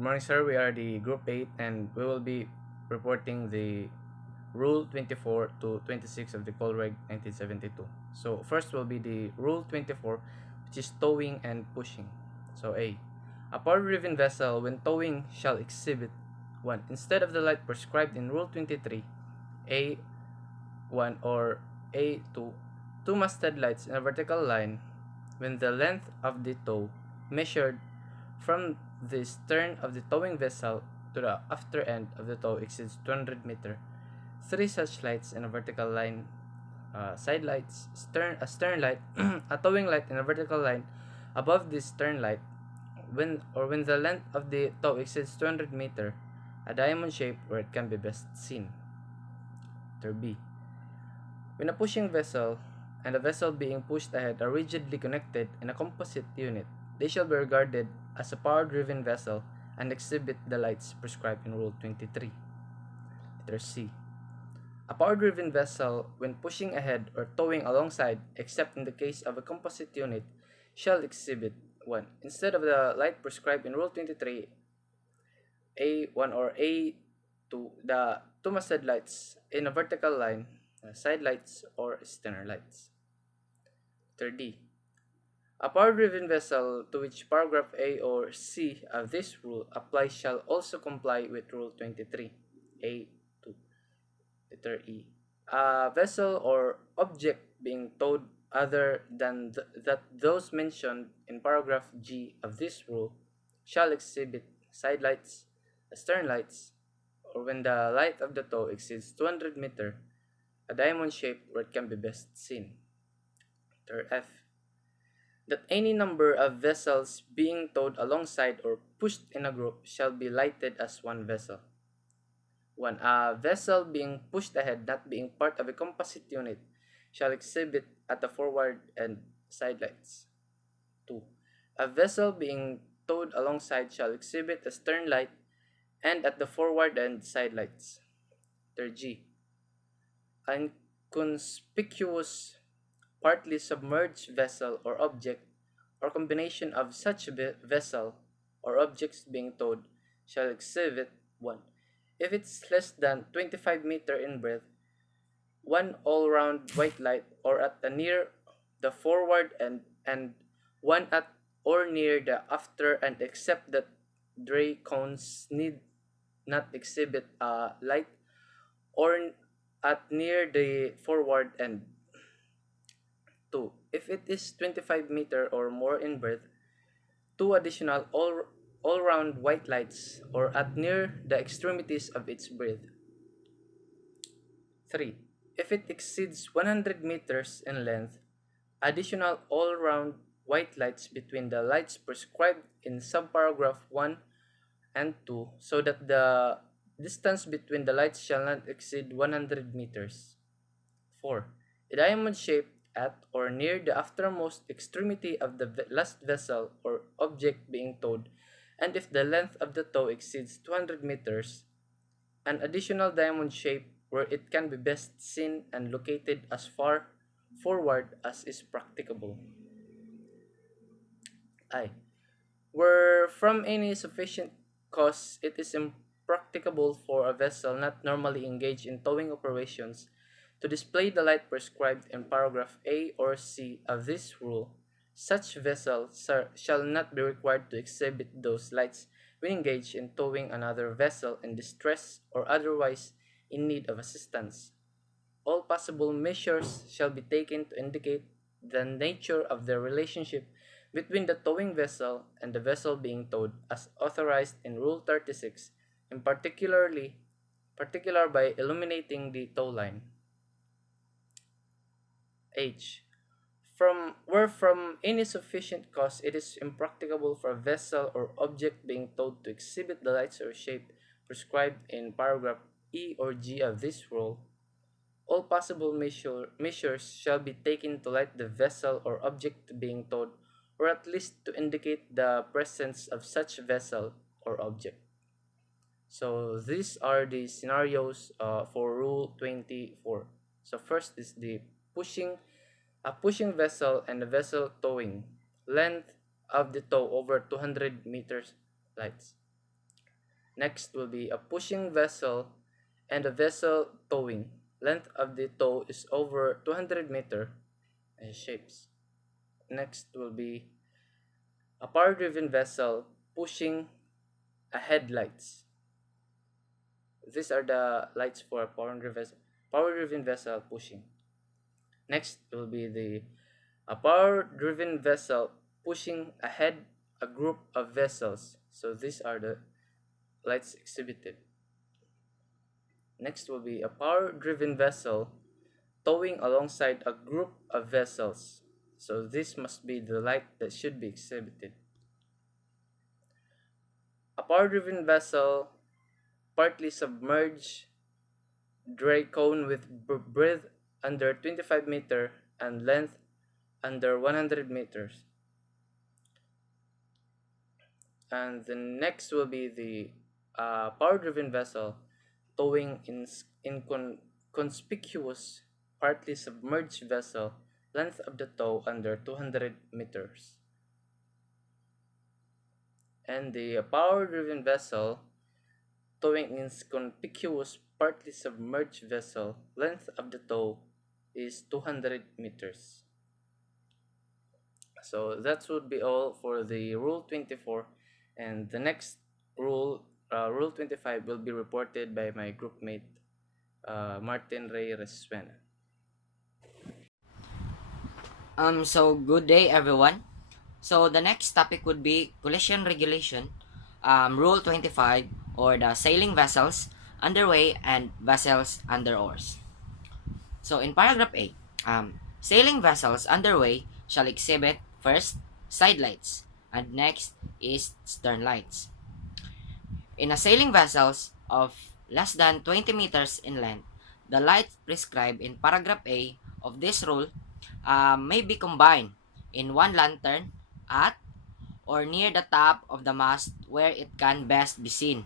Good morning, sir. We are the Group 8 and we will be reporting the Rule 24 to 26 of the COLREG 1972. So, first will be the Rule 24, which is towing and pushing. So, A power-driven vessel, when towing, shall exhibit 1. Instead of the light prescribed in Rule 23, A1 or A2, two masted lights in a vertical line when the length of the tow measured from the stern of the towing vessel to the after end of the tow exceeds 200 meter. 3 such lights in a vertical line, side lights, a stern light, a towing light in a vertical line above the stern light, when the length of the tow exceeds 200 meter, a diamond shape where it can be best seen. Letter B. When a pushing vessel and a vessel being pushed ahead are rigidly connected in a composite unit, they shall be regarded as a power-driven vessel and exhibit the lights prescribed in Rule 23. Letter C. A power-driven vessel, when pushing ahead or towing alongside, except in the case of a composite unit, shall exhibit 1. Instead of the light prescribed in Rule 23, A1 or A2, the two-masted lights in a vertical line, side lights or stern lights. Letter D. A power-driven vessel to which paragraph A or C of this rule applies shall also comply with Rule 23, A2. Letter E. A vessel or object being towed other than those mentioned in paragraph G of this rule shall exhibit side lights, stern lights, or when the light of the tow exceeds 200 meter, a diamond shape where it can be best seen. Letter F. That any number of vessels being towed alongside or pushed in a group shall be lighted as one vessel. 1. A vessel being pushed ahead, not being part of a composite unit, shall exhibit at the forward and side lights. 2. A vessel being towed alongside shall exhibit a stern light and at the forward and side lights. Letter G. An inconspicuous, partly submerged vessel or object, or combination of such vessel or objects being towed, shall exhibit 1. If it's less than 25 meter in breadth, one all-round white light or at the near the forward and one at or near the after end, except that dray cones need not exhibit a light or at near the forward end. 2. If it is 25 meter or more in breadth, 2 additional all-round white lights or at near the extremities of its breadth. 3. If it exceeds 100 meters in length, additional all-round white lights between the lights prescribed in subparagraph 1 and 2, so that the distance between the lights shall not exceed 100 meters. 4. A diamond shape at or near the aftermost extremity of the last vessel or object being towed, and if the length of the tow exceeds 200 meters, an additional diamond shape where it can be best seen and located as far forward as is practicable. I. Where from any sufficient cause it is impracticable for a vessel not normally engaged in towing operations to display the light prescribed in paragraph A or C of this rule, such vessel shall not be required to exhibit those lights when engaged in towing another vessel in distress or otherwise in need of assistance. All possible measures shall be taken to indicate the nature of the relationship between the towing vessel and the vessel being towed as authorized in Rule 36, in particular by illuminating the tow line. H. From any sufficient cause it is impracticable for a vessel or object being towed to exhibit the lights or shape prescribed in paragraph E or G of this rule, all possible measures shall be taken to light the vessel or object being towed, or at least to indicate the presence of such vessel or object. So these are the scenarios for Rule 24. So first is the a pushing vessel and a vessel towing. Length of the tow over 200 meters lights. Next will be a pushing vessel and a vessel towing. Length of the tow is over 200 meter shapes. Next will be a power-driven vessel pushing a headlights. These are the lights for a power-driven vessel pushing. Next will be a power-driven vessel pushing ahead a group of vessels. So these are the lights exhibited. Next will be a power-driven vessel towing alongside a group of vessels. So this must be the light that should be exhibited. A power-driven vessel partly submerged dry cone with breadth under 25 meter and length under 100 meters. And the next will be the power-driven vessel towing conspicuous partly submerged vessel, length of the tow under 200 meters. And the power-driven vessel towing conspicuous partly submerged vessel, length of the tow is 200 meters. So that would be all for the Rule 24, and the next rule, Rule 25, will be reported by my groupmate, Martin Ray RESUENA. So good day everyone. So the next topic would be collision regulation, Rule 25, or the sailing vessels underway and vessels under oars. So in paragraph A, sailing vessels underway shall exhibit first side lights and next is stern lights. In a sailing vessels of less than 20 meters in length, the lights prescribed in paragraph A of this rule may be combined in one lantern at or near the top of the mast where it can best be seen.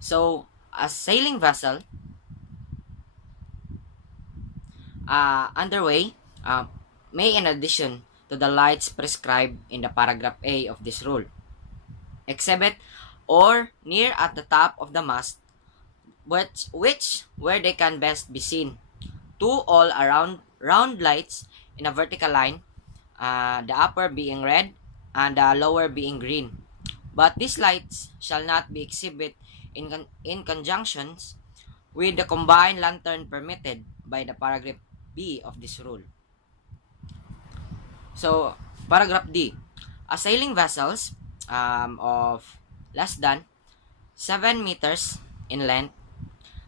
So, a sailing vessel underway may, in addition to the lights prescribed in the paragraph A of this rule, exhibit or near at the top of the mast which where they can best be seen two all around round lights in a vertical line, the upper being red and the lower being green. But these lights shall not be exhibited in conjunctions with the combined lantern permitted by the paragraph B of this rule. So, paragraph D. A sailing vessels of less than 7 meters in length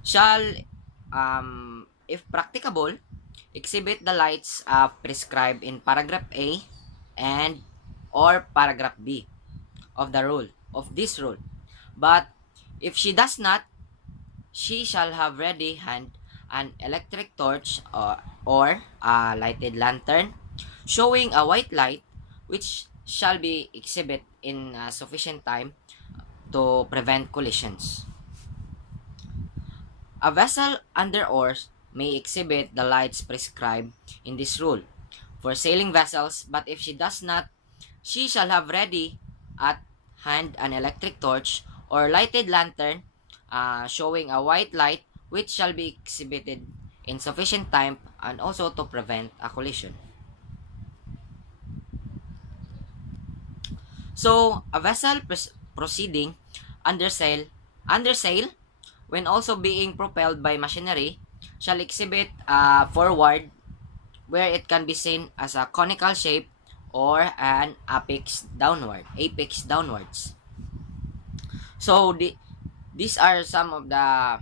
shall, if practicable, exhibit the lights prescribed in paragraph A and or paragraph B of the rule of this rule. But if she does not, she shall have ready hand an electric torch or a lighted lantern showing a white light which shall be exhibit in sufficient time to prevent collisions. A vessel under oars may exhibit the lights prescribed in this rule for sailing vessels, but if she does not, she shall have ready at hand an electric torch or lighted lantern showing a white light which shall be exhibited in sufficient time and also to prevent a collision. So, a vessel proceeding under sail, when also being propelled by machinery, shall exhibit forward where it can be seen as a conical shape or an apex downwards. So, these are some of the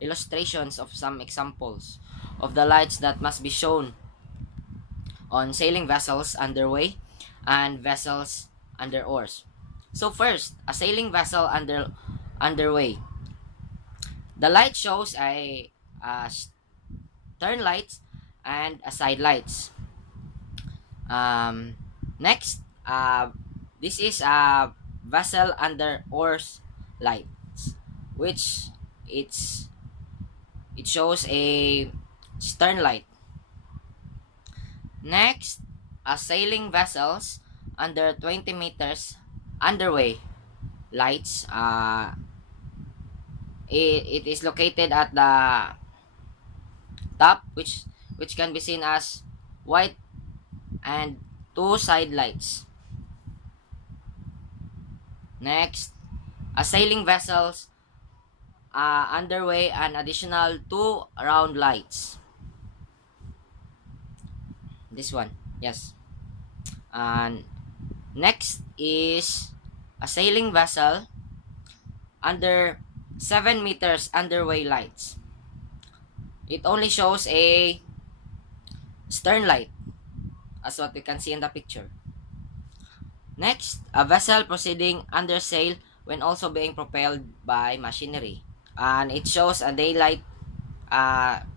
illustrations of some examples of the lights that must be shown on sailing vessels underway and vessels under oars. So first, a sailing vessel underway. The light shows a stern lights and a side lights. Next, this is a vessel under oars lights, which it shows a stern light. Next, a sailing vessels under 20 meters underway lights. It is located at the top, which can be seen as white, and two side lights. Next, a sailing vessels underway an additional two round lights. This one, yes. And next is a sailing vessel under 7 meters underway lights. It only shows a stern light, as what we can see in the picture. Next, a vessel proceeding under sail when also being propelled by machinery. And it shows a daylight.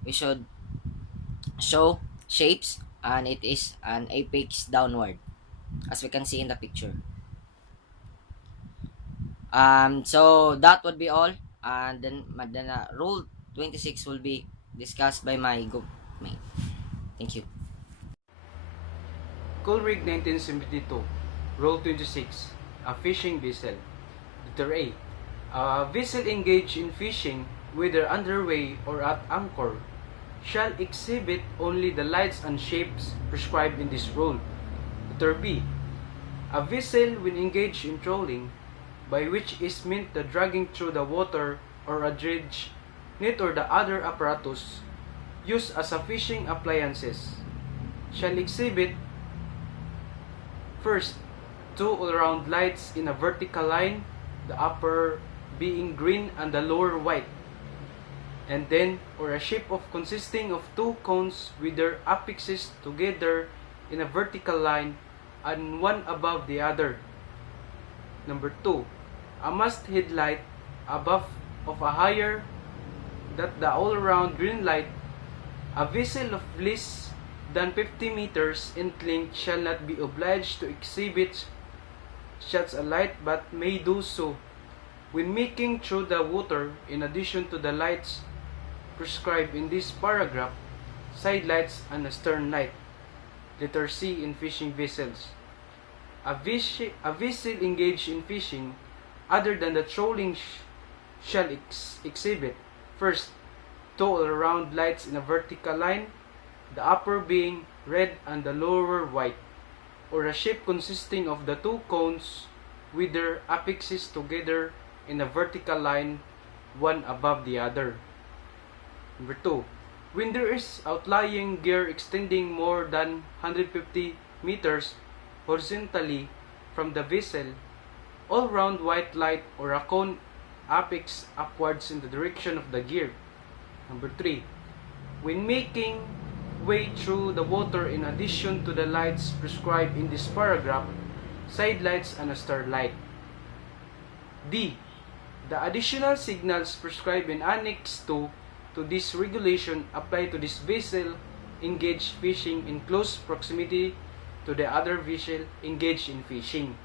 We should show shapes, and it is an apex downward, as we can see in the picture. So that would be all, and then rule 26 will be discussed by my group mate. Thank you. COLREG 1972, Rule 26, a fishing vessel. Letter A. A vessel engaged in fishing, whether underway or at anchor, shall exhibit only the lights and shapes prescribed in this rule. Letter B. A vessel when engaged in trolling, by which is meant the dragging through the water or a dredge, net or the other apparatus used as a fishing appliances, shall exhibit first, two all-round lights in a vertical line, the upper being green and the lower white, and then, or a shape of consisting of two cones with their apexes together in a vertical line and one above the other. Number 2, a masthead light above of a higher that the all-round green light. A vessel of less than 50 meters in length shall not be obliged to exhibit such a light, but may do so when making through the water. In addition to the lights prescribed in this paragraph, side lights and a stern light. Letter C in fishing vessels. A vessel engaged in fishing other than the trolling shall exhibit first, two all-round lights in a vertical line, the upper being red and the lower white, or a shape consisting of the two cones with their apexes together in a vertical line, one above the other. Number 2. When there is outlying gear extending more than 150 meters horizontally from the vessel, all-round white light or a cone apex upwards in the direction of the gear. Number 3. When making way through the water, in addition to the lights prescribed in this paragraph, side lights and a star light. D. The additional signals prescribed in Annex 2 to this regulation apply to this vessel engaged fishing in close proximity to the other vessel engaged in fishing.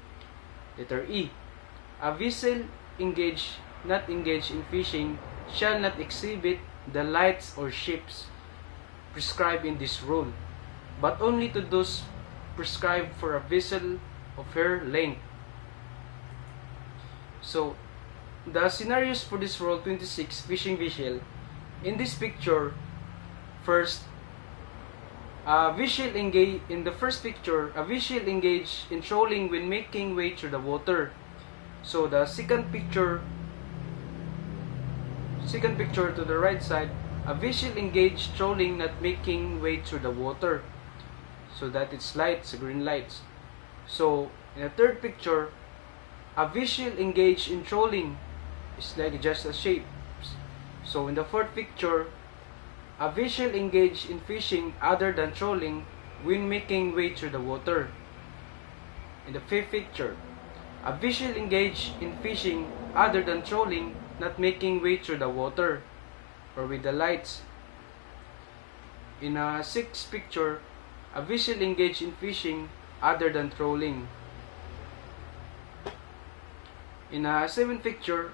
Letter E. A vessel not engaged in fishing shall not exhibit the lights or shapes prescribed in this rule, but only to those prescribed for a vessel of her length. So, the scenarios for this rule 26 fishing vessel. In this picture, first, a vessel engaged in the first picture, a vessel engaged in trolling when making way through the water. So the second picture to the right side, a vessel engaged trolling not making way through the water. So that it's lights, green lights. So in the third picture, a vessel engaged in trolling is like just a shape. So in the fourth picture, a vessel engaged in fishing other than trolling when making way through the water. In the fifth picture, a vessel engaged in fishing other than trolling not making way through the water, or with the lights. In a sixth picture, a vessel engaged in fishing other than trolling. In a seventh picture,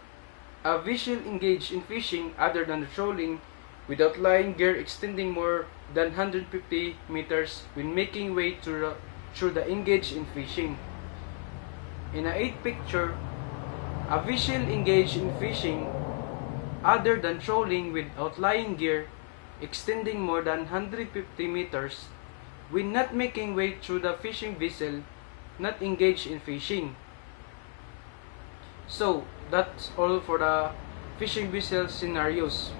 a vessel engaged in fishing other than trolling with outlying gear extending more than 150 meters when making way through the engaged in fishing. In a 8th picture, a vessel engaged in fishing other than trolling with outlying gear extending more than 150 meters when not making way through the fishing vessel not engaged in fishing. So, that's all for the fishing vessel scenarios.